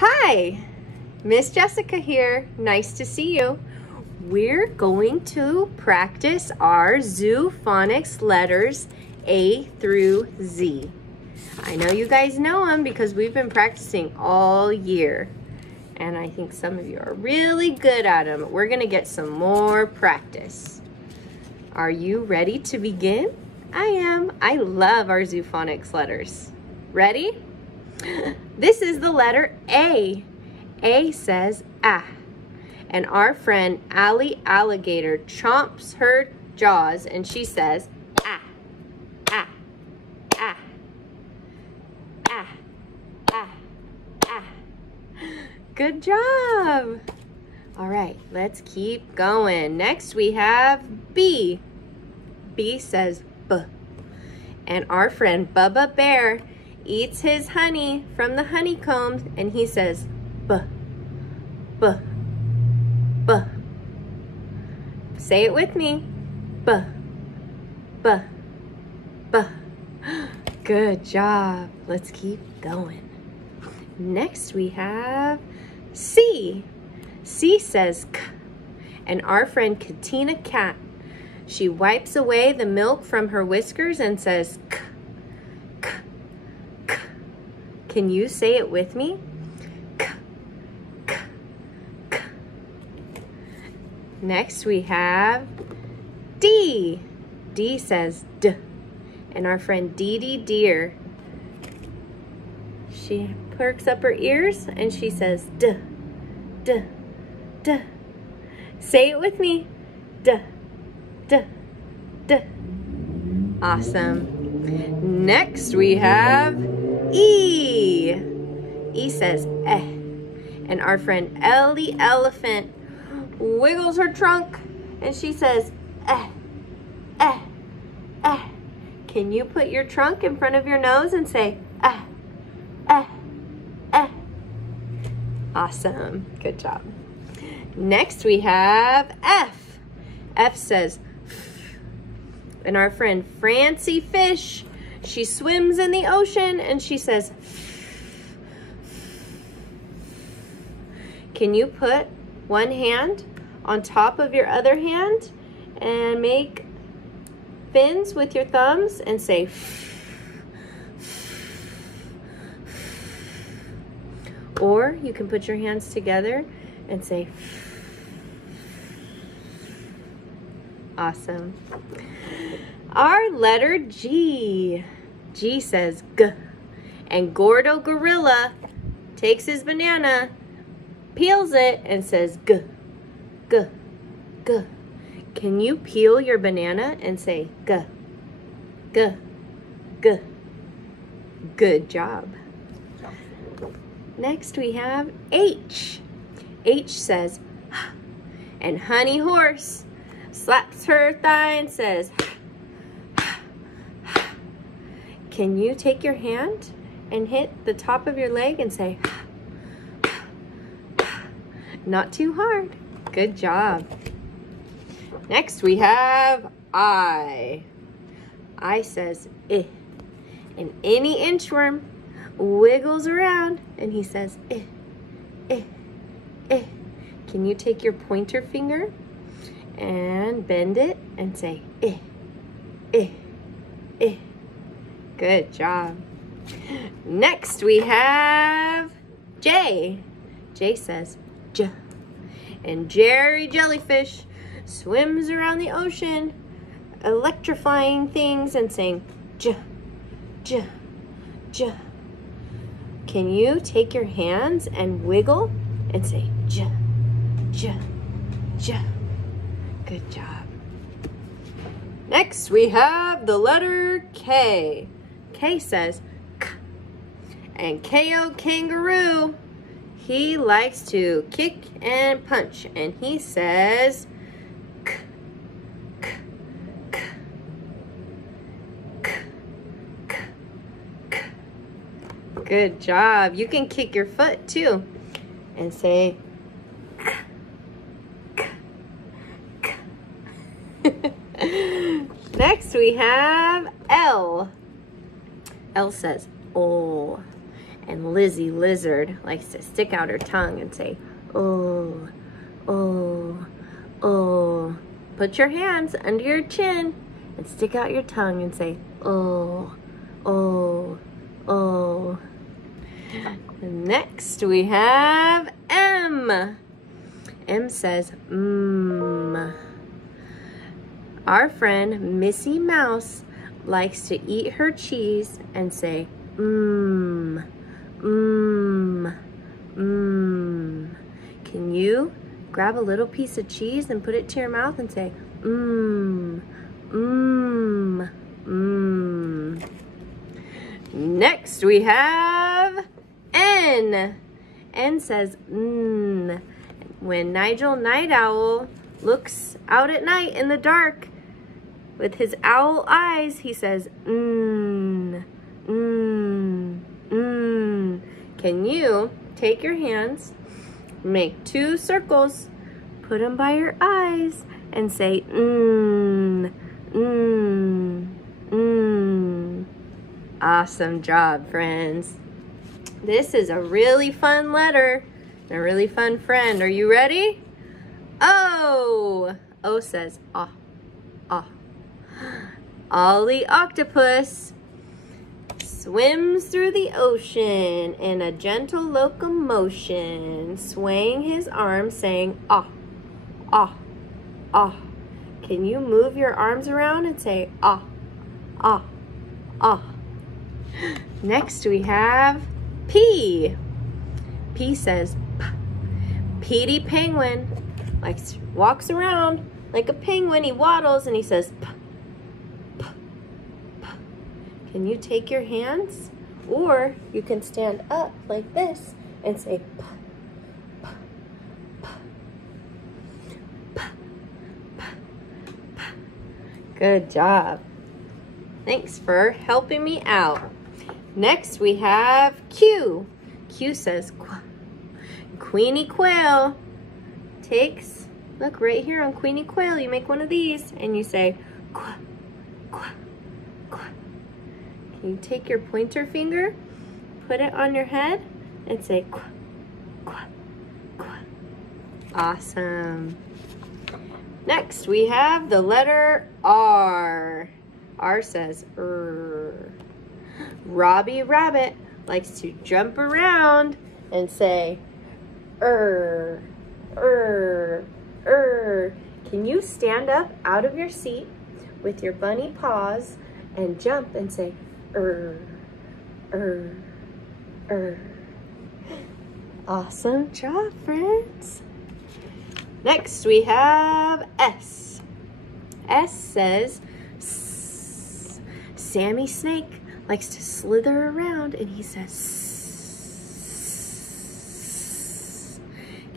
Hi, Miss Jessica here. Nice to see you. We're going to practice our ZooPhonics letters A through Z. I know you guys know them because we've been practicing all year. And I think some of you are really good at them. We're gonna get some more practice. Are you ready to begin? I am. I love our ZooPhonics letters. Ready? This is the letter A. A says ah. And our friend Allie Alligator chomps her jaws and she says ah, ah, ah, ah, ah, ah. Good job. All right, let's keep going. Next we have B. B says B. And our friend Bubba Bear eats his honey from the honeycombs and he says B, B, B. Say it with me. B, B, B. Good job. Let's keep going. Next we have C. C says K. And our friend Katina Cat, she wipes away the milk from her whiskers and says K, K, K. Can you say it with me? K, K, K. Next we have D. D says D. And our friend Dee Dee Deer, she perks up her ears and she says D, D, D. Say it with me. D, D, D. Awesome. Next we have E. E says eh. And our friend Ellie Elephant wiggles her trunk and she says eh, eh, eh. Can you put your trunk in front of your nose and say eh, eh, eh? Awesome. Good job. Next we have F. F says F. And our friend Francie Fish, she swims in the ocean and she says F. Can you put one hand on top of your other hand and make fins with your thumbs and say F. Or you can put your hands together and say F. Awesome. Our letter G. G says G. And Gordo Gorilla takes his banana, peels it, and says G, G, G. Can you peel your banana and say G, G, G? Good job. Next we have H. H says H. And Honey Horse slaps her thigh and says H, H, H. Can you take your hand and hit the top of your leg and say H, H, H? Not too hard. Good job. Next we have I. I says eh. And any inchworm wiggles around and he says eh, eh, eh. Can you take your pointer finger and bend it and say eh, eh, eh? Good job. Next we have J. J says J. And Jerry Jellyfish swims around the ocean, electrifying things and saying J, J, J. Can you take your hands and wiggle and say J, J, J? Good job. Next we have the letter K. K says K. And KO Kangaroo, he likes to kick and punch and he says K, K, K, K, K, K. Good job. You can kick your foot too and say K, K, K. Next we have L. L says oh. And Lizzie Lizard likes to stick out her tongue and say, oh, oh, oh. Put your hands under your chin and stick out your tongue and say, oh, oh, oh. Next we have M. M says, mmm. Our friend Missy Mouse likes to eat her cheese and say, mmm, mmm, mmm. Can you grab a little piece of cheese and put it to your mouth and say, mmm, mmm, mmm. Next we have N. N says, mmm. When Nigel Night Owl looks out at night in the dark with his owl eyes, he says, mmm, mmm, mmm. Can you take your hands, make 2 circles, put them by your eyes, and say, mmm, mmm, mmm. Awesome job, friends. This is a really fun letter and a really fun friend. Are you ready? O. O says, ah, ah. Ollie Octopus swims through the ocean in a gentle locomotion, swaying his arms, saying, ah, ah, ah. Can you move your arms around and say, ah, ah, ah? Next we have P. P says, P. Petey Penguin walks around like a penguin. He waddles and he says, P, P, P. Can you take your hands? Or you can stand up like this and say, P, P, P, P, P, P. Good job. Thanks for helping me out. Next we have Q. Q says, Qu. Queenie Quail takes, look right here on Queenie Quail, you make one of these and you say, Qu, Qu, Qu. Can you take your pointer finger, put it on your head and say, Qu, Qu, Qu. Awesome. Next we have the letter R. R says, Robbie Rabbit likes to jump around and say, Can you stand up out of your seat with your bunny paws and jump and say, Awesome job, friends. Next we have S. S says, Sammy Snake likes to slither around and he says,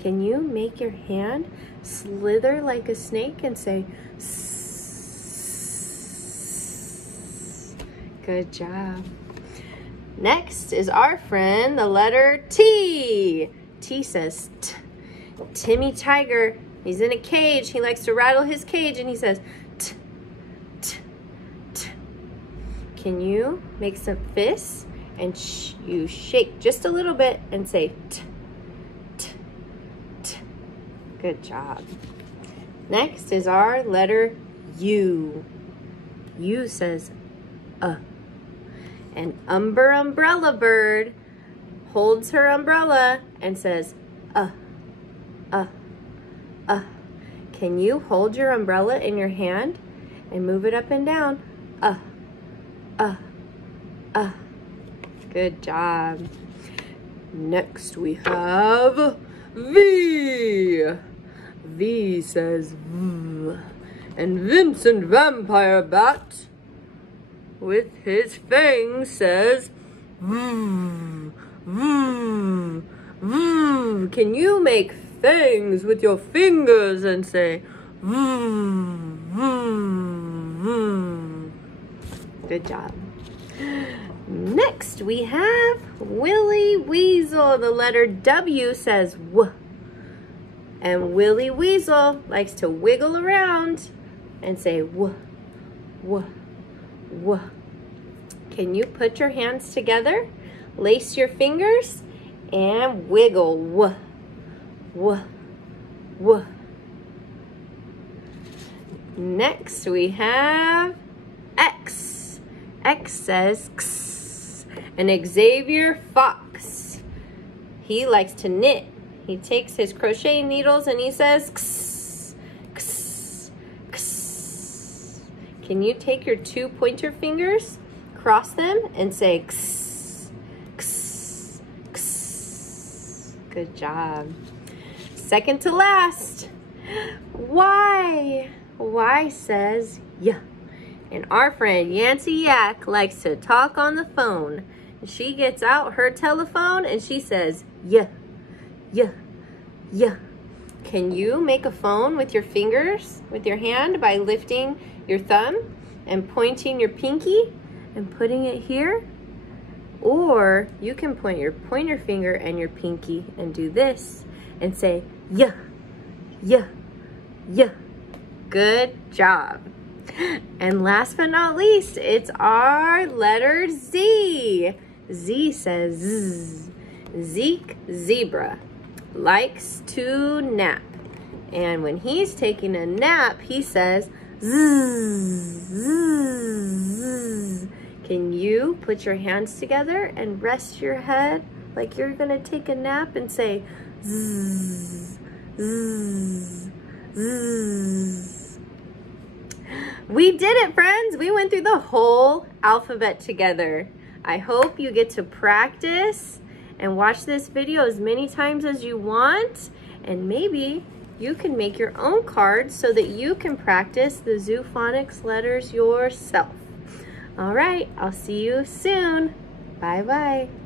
Can you make your hand slither like a snake and say, Good job. Next is our friend, the letter T. T says, T. Timmy Tiger, he's in a cage. He likes to rattle his cage and he says, T, T, T. Can you make some fists and you shake just a little bit and say, T, T, T. Good job. Next is our letter U. U says, An umbrella bird holds her umbrella and says, Can you hold your umbrella in your hand and move it up and down? Good job. Next we have V. V says V. And Vincent Vampire Bat with his fangs says V. V. V. Can you make fangs with your fingers and say V. V. Good job. Next we have Willy Weasel. The letter W says W. And Willy Weasel likes to wiggle around and say W, W, W. Can you put your hands together Lace your fingers and wiggle. W, w, w. Next we have X. X says X. And Xavier Fox, he likes to knit. He takes his crochet needles and he says X, X, X. Can you take your 2 pointer fingers, cross them, and say X, X, X. Good job. Second to last, Y. Y says yeah. And our friend Yancy Yak likes to talk on the phone. She gets out her telephone and she says yeah, yeah, yeah. Can you make a phone with your fingers, with your hand, by lifting your thumb and pointing your pinky and putting it here? Or you can point your pointer finger and your pinky and do this and say yeah, yeah, yeah. Good job. And last but not least, it's our letter Z. Z says zzz. Zeke, zebra, likes to nap. And when he's taking a nap, he says zzz, zzz, zzz. Can you put your hands together and rest your head like you're gonna take a nap and say zzz, zzz, zzz. We did it, friends. We went through the whole alphabet together. I hope you get to practice and watch this video as many times as you want. And maybe you can make your own cards so that you can practice the ZooPhonics letters yourself. All right, I'll see you soon. Bye-bye.